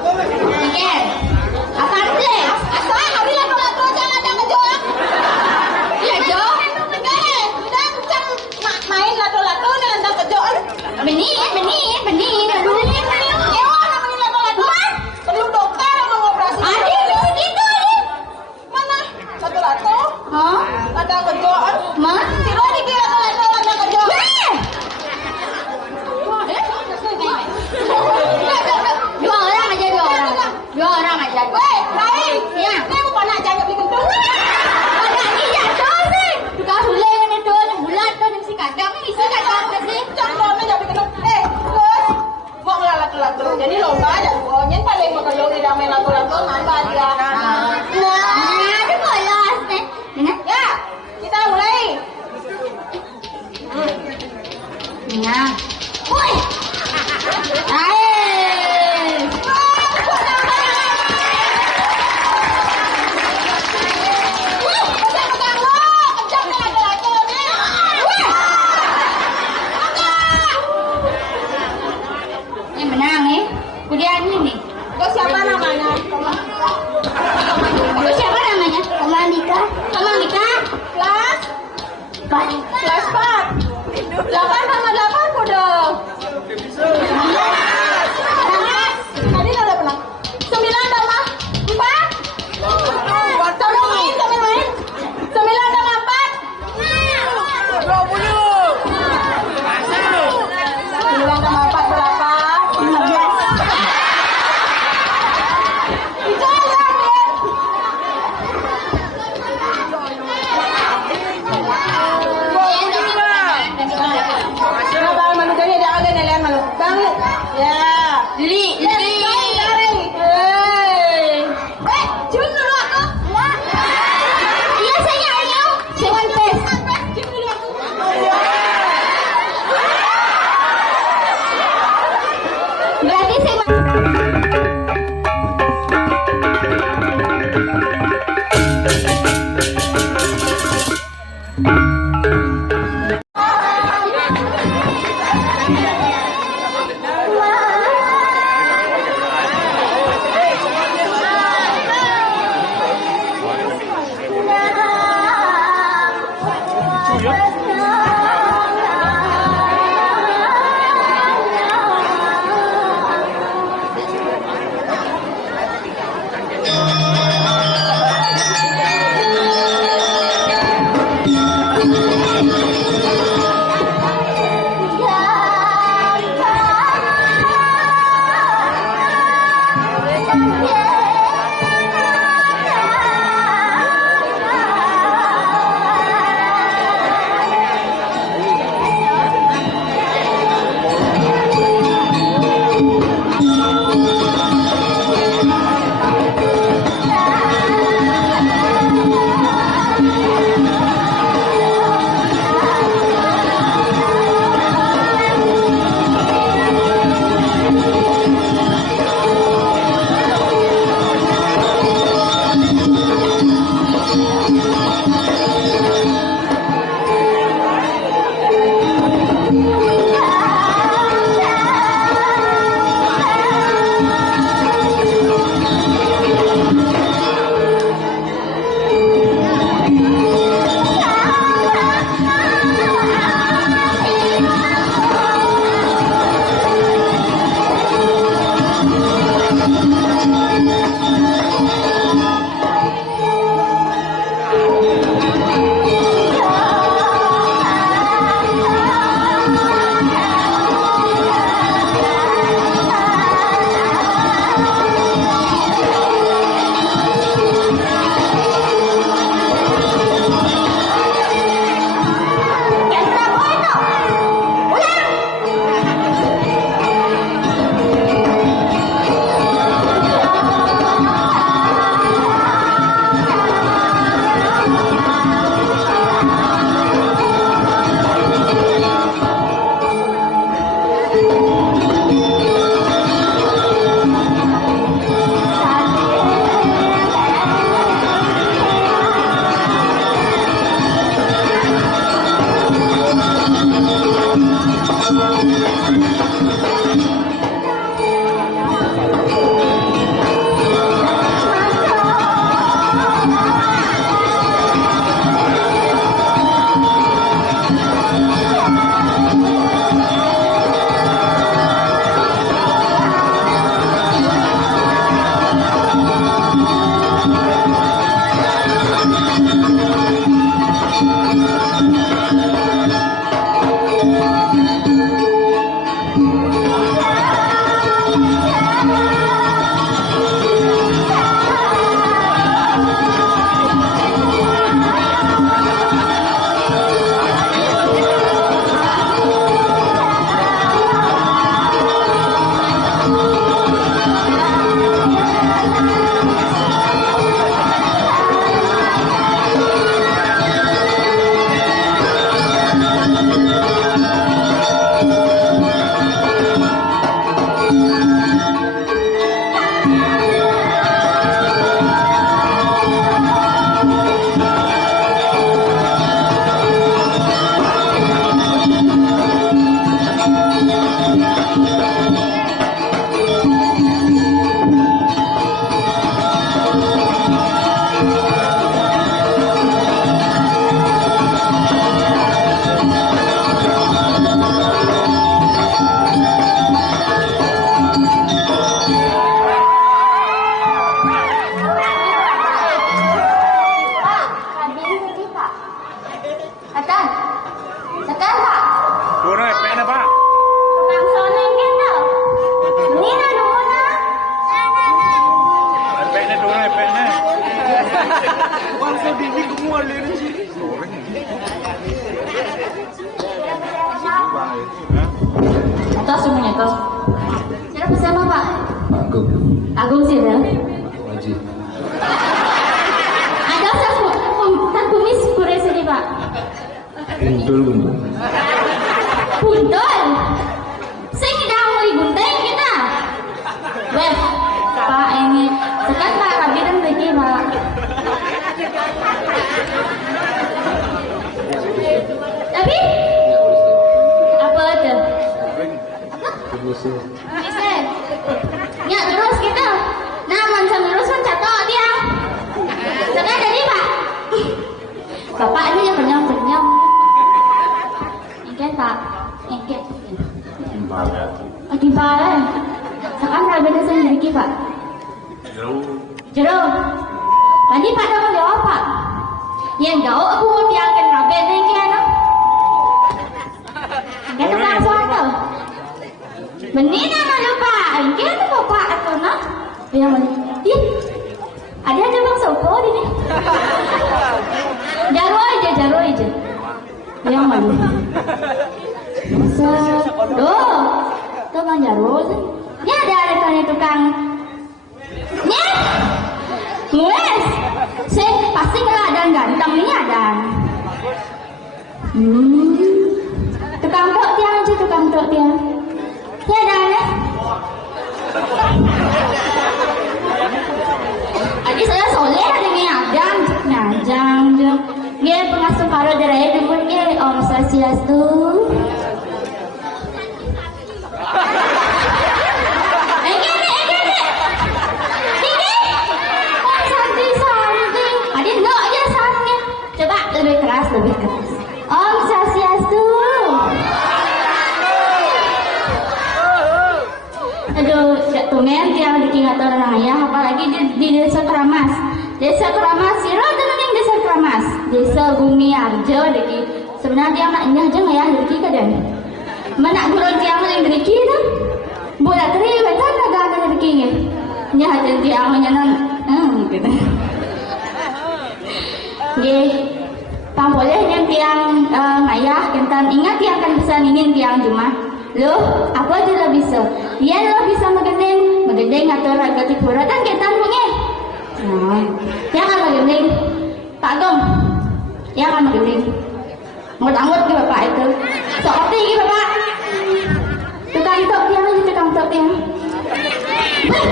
Iken. Apaan sih? Asal kami lato-lato jangan ada ngejok. Iya, jok. Udah bukan main lato-lato dengan tak kejok. Benih. Aduh, benih. Ya, orang main lato-lato. Perlu dokter mau ngoperasi. Ada begitu. Mana? Lato-lato? Hah? Ada kejok. Mana? Siro dikira lato-lato ada kejok. Dua orang aja. Weh, lain. Ya. Ini bukan nak jaga beli kentung. Pada ni jatuh sih. Tukar hulai ni tu, bulat tu mesti kadang ni mesti kadang mesti. Jangan nak jaga kentung. Terus mau lato-lato. Jadi lomba aja. Nyen paling makalo ni dah main lato-lato nambah dia. Ada bolos ni. Ya. Kita mulai. Nah. Woi. Hai. Siapa namanya? Komandika. Kelas 4. 8 tambah 8 udah. Tadi udah pernah. 9 tambah 4. Tambah main. 9 tambah 4. 20. 9 tambah 4 berapa? 15. Agung. Agung sih dah. Haji. Ada tak kumis pura sedih pak. Gundul. Buntul. Sing dah mulai gunting kita. Wes, pak ini sekarang pak kabinet lagi pak. Tapi apa tu? Permisi. Bisa. Ya terus kita. Nah, macam terus kan catok dia. Sekarang jadi pak. Bapak ini yang kenyang. Engket pak. Engket. Timbal kan. Sekarang kabinet saya jadi pak. Jero. Tadi pak dah jawab pak. Yang jauh aku dia akan raben ni kan. Kita tak suatu. Benih nama lupa. Kita bapak atau nak? Yang mana? Ada bang sopo di ni. Jaro aja. Yang mana? Tu bang jaro. Ni ada kan tukang. Ni. Yes. Saya pasti kalau ada ganteng ini ada. Tukang tok dia. Ya ada ya. Adik saya soleh ada ni nyajang je. Dia pengasuh karo deraya dukun ke Om Swastiastu. Lebih keras. Om Swastiastu. Aduh, tumen tiang dikingat orang ayah, apalagi di desa Keramas. Desa Keramas, siro dengan desa Keramas. Desa Bumi Arjo, deki. Sebenarnya tiang nak indah je ngayah deki kaden. Mana guru tiang yang deki tu? Buat teri, betul naga ada deki ni. Nyah tiang menyenang, gitu. Gih. Pang boleh yang tiang ngayah kentan ingat dia akan bisa ingin tiang Jumat. Loh, apa je lah bisa? Dia lah bisa menggendeng atau raga tipura dan kentan bunyi. Dia akan menggendeng. Pak Gom, dia akan menggendeng. Ngut-ngut ke bapak itu. Sok ke bapak. Tukang tok tiang.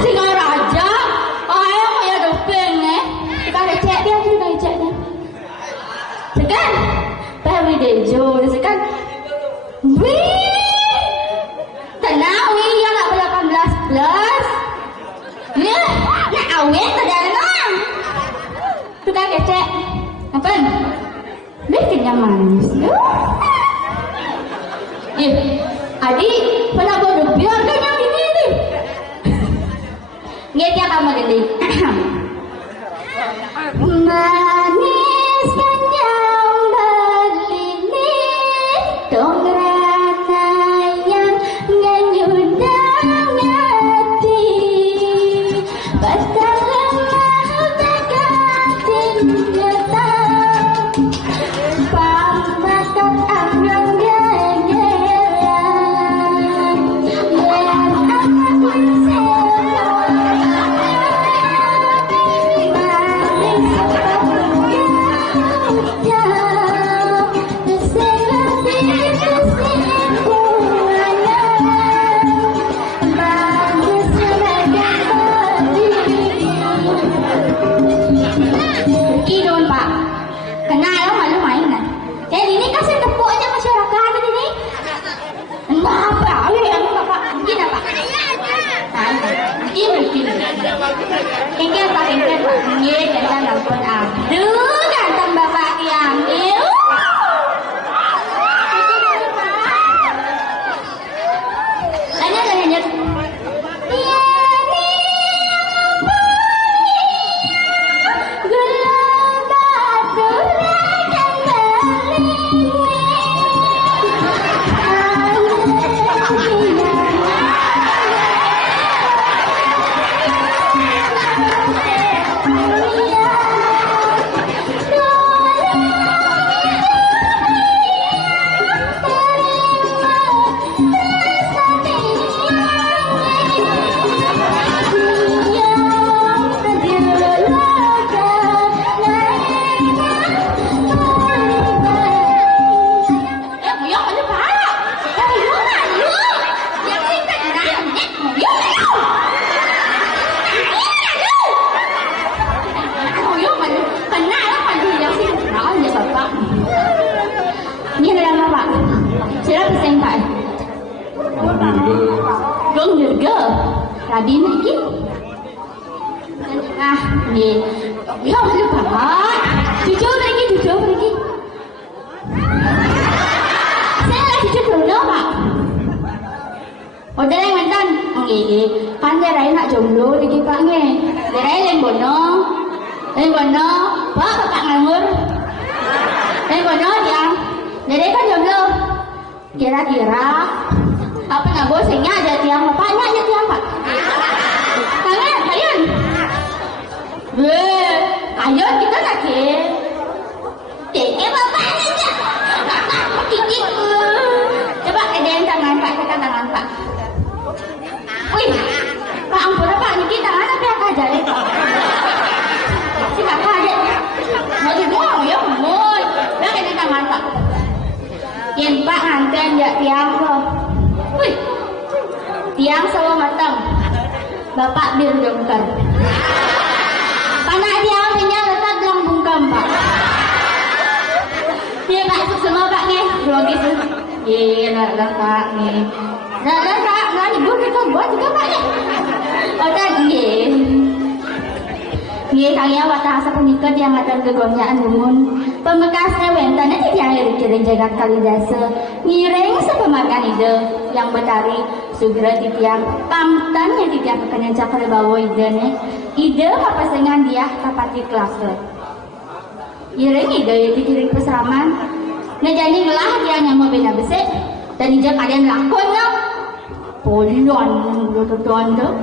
Singa raja. Ayo kaya dopeng Tukang lecek dia. Sekan, bawi dejo, sekan, tenang, yang nak 18 plus, nak awet tak ada lah, tukang kecek, apa? Bikin yang manis, adik, pernah bodoh biarkan yang ini ni, ngerti apa magandi? Manis kenyang berlinis donggrana yang menyundang hati pasang lemah berganti nyata pamakan amrang gegeran yang akan Kengkel pak, jangan ampun aduh, ganteng bapak yang lanjut. Radin iki. Ah, nggih. Ya lupa. Jujur lagi, jujur lagi. Saya lagi jujur Bruno, Pak. Udah yang mantan. Nggih, kan darai nak jomblo iki Pak nggih. Darai len bono. Len bono, Pak Bapak nganggur. Len bono dia. Darai kan jomblo. Kira-kira apa nggak bosennya ada tiang bapaknya aja tiang Pak. Kalian. Ayo kita lagi. Bapaknya aja. Kiki. Coba kedein tangan Pak, tekan tangan Pak. Wih, Pak ampun Pak, ini tangan apa yang kajari Pak? Si kakak aja. Mau dibuang ya, mau. Udah kedein tangan Pak. Yang Pak nganten ya tiang loh. Wih, tiang sawo matang. Bapak bir dongker. Panak tiang kenyang letak dalam bungkam Pak. Iya Pak, semua Pak nih, belum gitu. Iya, lah Pak nih. Lah Pak, nggak nyebut kita buat juga Pak nih. Oh tadi. Iya, kaya watah asa penikat yang akan kegomnyaan lumun. Pemekasnya wentana di air kiring jagat kalidasa. Ngireng sepemakan ide yang betari sugra titiang pamtannya titiang kekanyang cakre bawa ide nih. Ide papasengan dia kapati klase. Ngireng ide ya dikiring peseraman. Ngejani ngelah dia yang mau bina besek. Dan ide kalian lakon no. Polion tuan tuh.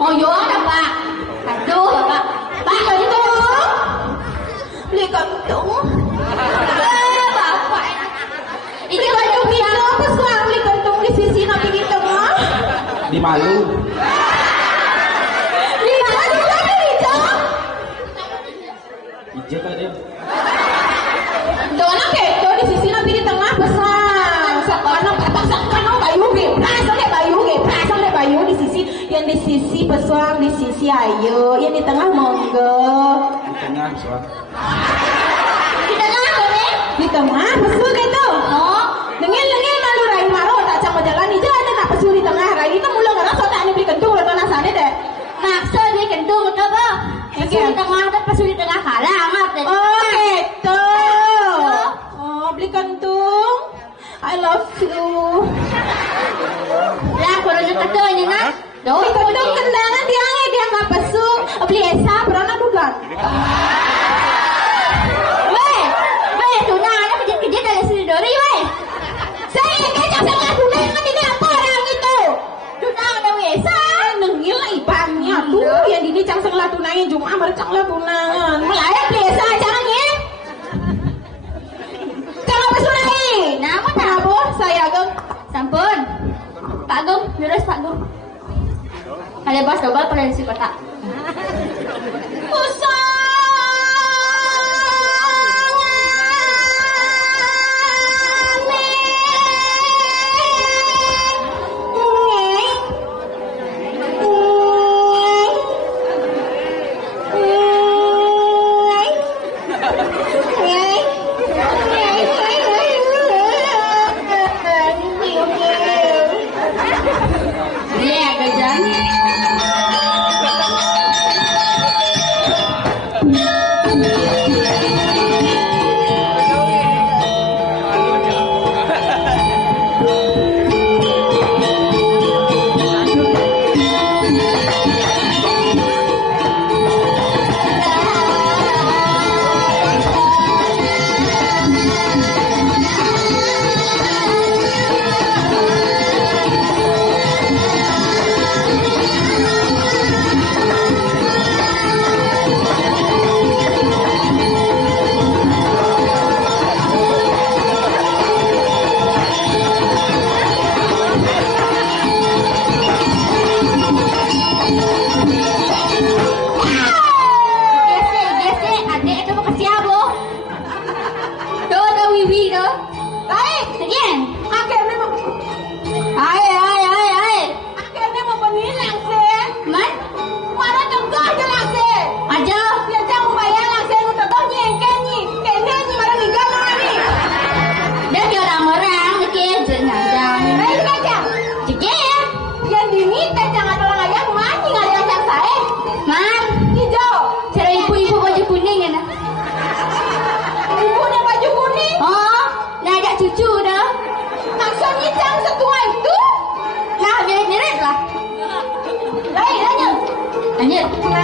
Oh yo ada Pak. Aduh Bapak. Pak jadi tolong. Beli kentung. Bapak. Ini baju kita apa sekarang beli kentung di sisi nabi di tengah. Di malu. Di mana di mana hijau? Hijau tadi. Dona keto di sisi nabi di tengah besar. Sakana sakana bayu ge. Sampai bayu di sisi yang di sisi pesuang di sisi ayo yang di tengah monggo Di tengah soal. di tengah boleh di tengah pesuang itu oh dengin malu rai maro tak cang jalan hijau ada nak pesuang di tengah rai itu mulu nggak so tak beli kentung atau nasane deh maksud beli kentung atau apa pesuang di tengah atau pesuang di tengah kalah amat oh itu oh beli kentung I love you lah kalau dekat ini nak doi kentung kendangan dia nggak pesuk beli esa berana dugan weh tunanya kejit dari sini dori weh saya kecap sangat tunai yang ini apa orang itu tunang ada esa nengil ibannya tuh yang ini cang senglah tunangin Jumat mercang lah tunangan melayang beli esa jangan ya jangan pesuk lagi namun apa saya Agung sampun Pak Agung beres Pak Agung kalian bahas double pada isi kotak Lanjut.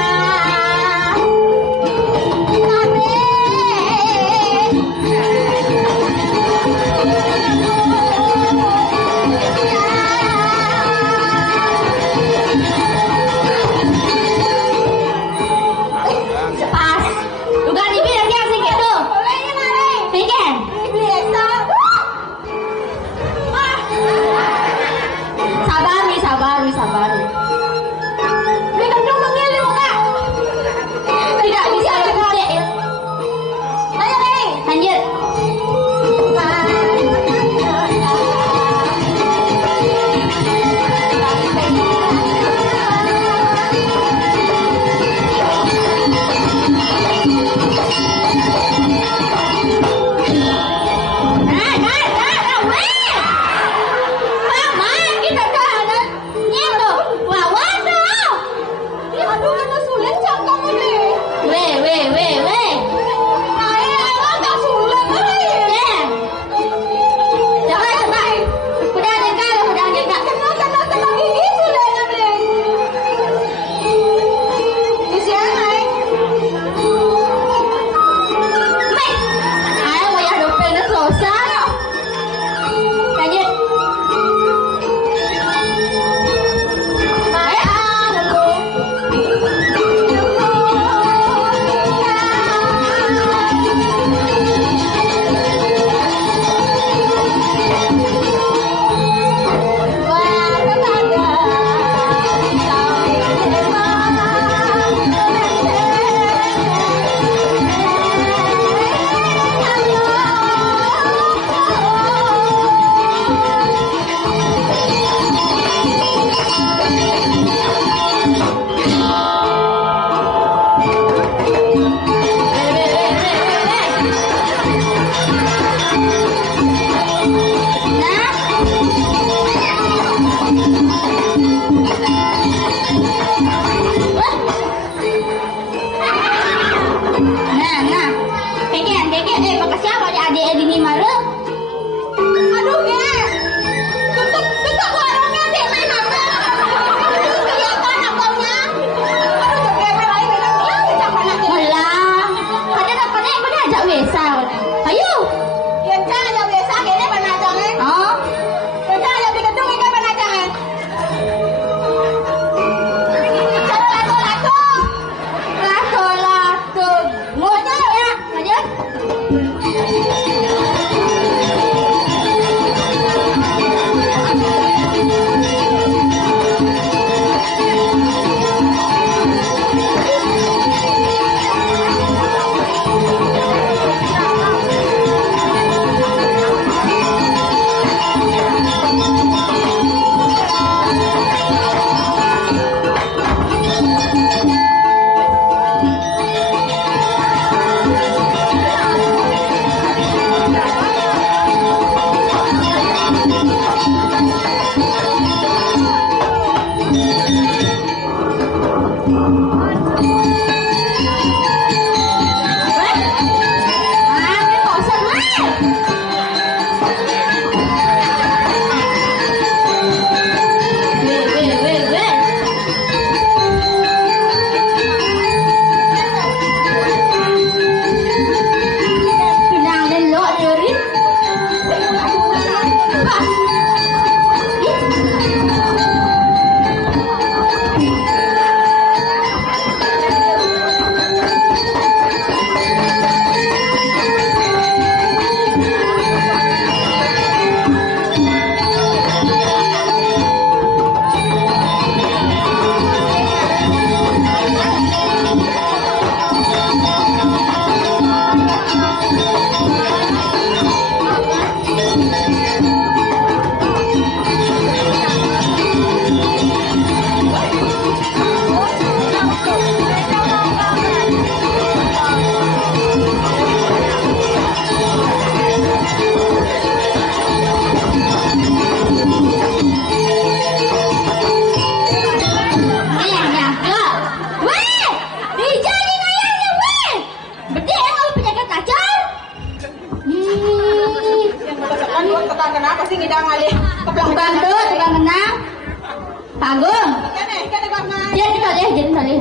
Pas. Bukan ini lagi yang sing gitu. Singken. Sabar. Ini kandung mengiling enggak? Tidak bisa lebih ya. Ayo nih. Lanjut. Panggung. Kene bang. Jadi tadi jadi tadi.